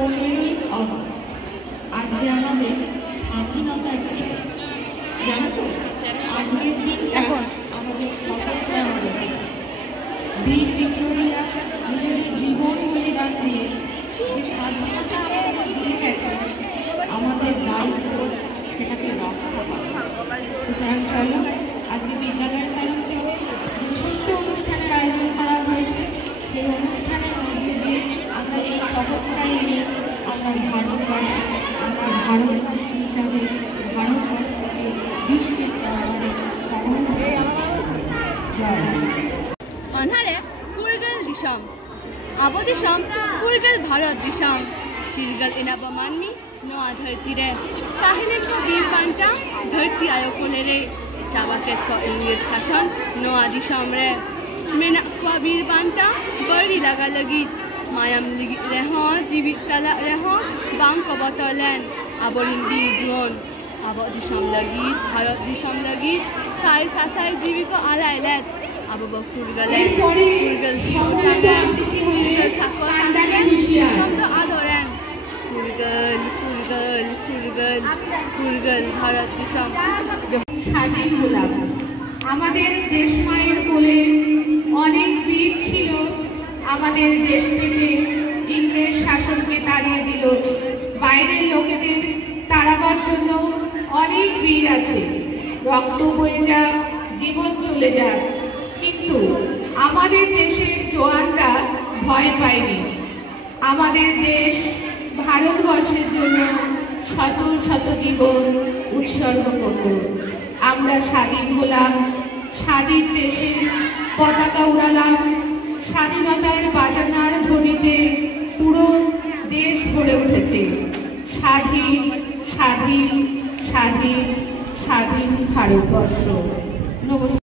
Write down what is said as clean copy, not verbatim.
15ই August আজকে আমাদের স্বাধীনতার দিন। জানো তো আজকের দিনটা আমাদের সকলকে আমাদের বীর বিক্রমীরা নিজেদের জীবন বলিদান দিয়ে যে স্বাধীনতা আমাদের দিয়ে গেছে, আমাদের দায়িত্ব সেটাকে রক্ষা করা। সুতরাং চলো আজকে বিদ্যালয়ের তরফ থেকে ছোট্ট অনুষ্ঠানের আয়োজন করা হয়েছে। সেই অনুষ্ঠানের মধ্যে দিয়ে আমরা এই শপথটাই নিয়ে আমরা ভারতবাসী হিসাবে ভারতবর্ষকে বিশ্বের দরবারে স্মরণ করে अनहरे फुरगल दिशम आबो दिशम फुरगल भारत दिशम चिरगल इनाबा मानमी नोआ धरती रे काहिले को वीर बांटा धरती आयो कोले रे चाबाकेत को इंग्लिश शासन नोआ दिशम रे मेना को वीर बांटा बड़ी लगा लगी मायाम लगी रे हो जीवित चला रे हो बांग को बतलेन आबोरिन बी जोन आबो दिशम लगी भारत दिशम लगी साई सासाई जीवी को आलाइलेत अब फुरगल जीवटांगेन चिरगल साको सांगेन शब्द आदरेन फुरगल फुरगल फुरगल फुरगल भारत दिशम স্বাধীন হলাম। আমাদের দেশ মায়ের কোলে অনেক বীর ছিল, আমাদের দেশ থেকে ইংরেজ শাসনকে তাড়িয়ে দিল। বাইরের লোকেদের তাড়াবার জন্য অনেক বীর আছে, রক্ত বয়ে যাক, জীবন চলে যাক, কিন্তু আমাদের দেশের জওয়ানরা ভয় পায়নি। আমাদের দেশ ভারতবর্ষের জন্য শত শত জীবন উৎসর্গ করল। আমরা স্বাধীন হলাম, স্বাধীন দেশের পতাকা উড়ালাম, স্বাধীনতার বাজানার ধ্বনিতে পুরো দেশ ভরে উঠেছে। স্বাধীন স্বাধীন স্বাধীন স্বাধীন ভারতবর্ষ। নমস্কার।